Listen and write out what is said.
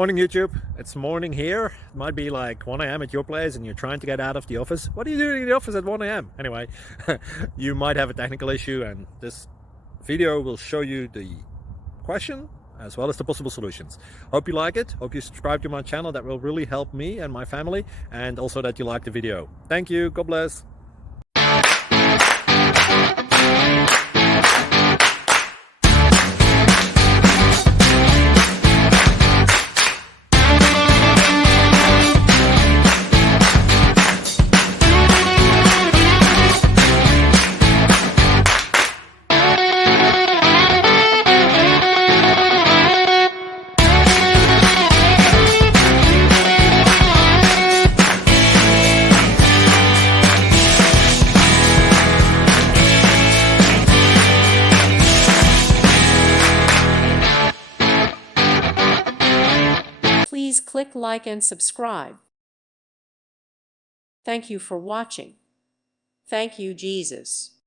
Morning YouTube, it's morning here. It might be like 1 a.m. at your place and you're trying to get out of the office. What are you doing in the office at 1 a.m.? Anyway, you might have a technical issue and this video will show you the question as well as the possible solutions. Hope you like it, hope you subscribe to my channel. That will really help me and my family, and also that you like the video. Thank you, God bless. Please click like and subscribe. Thank you for watching. Thank you, Jesus.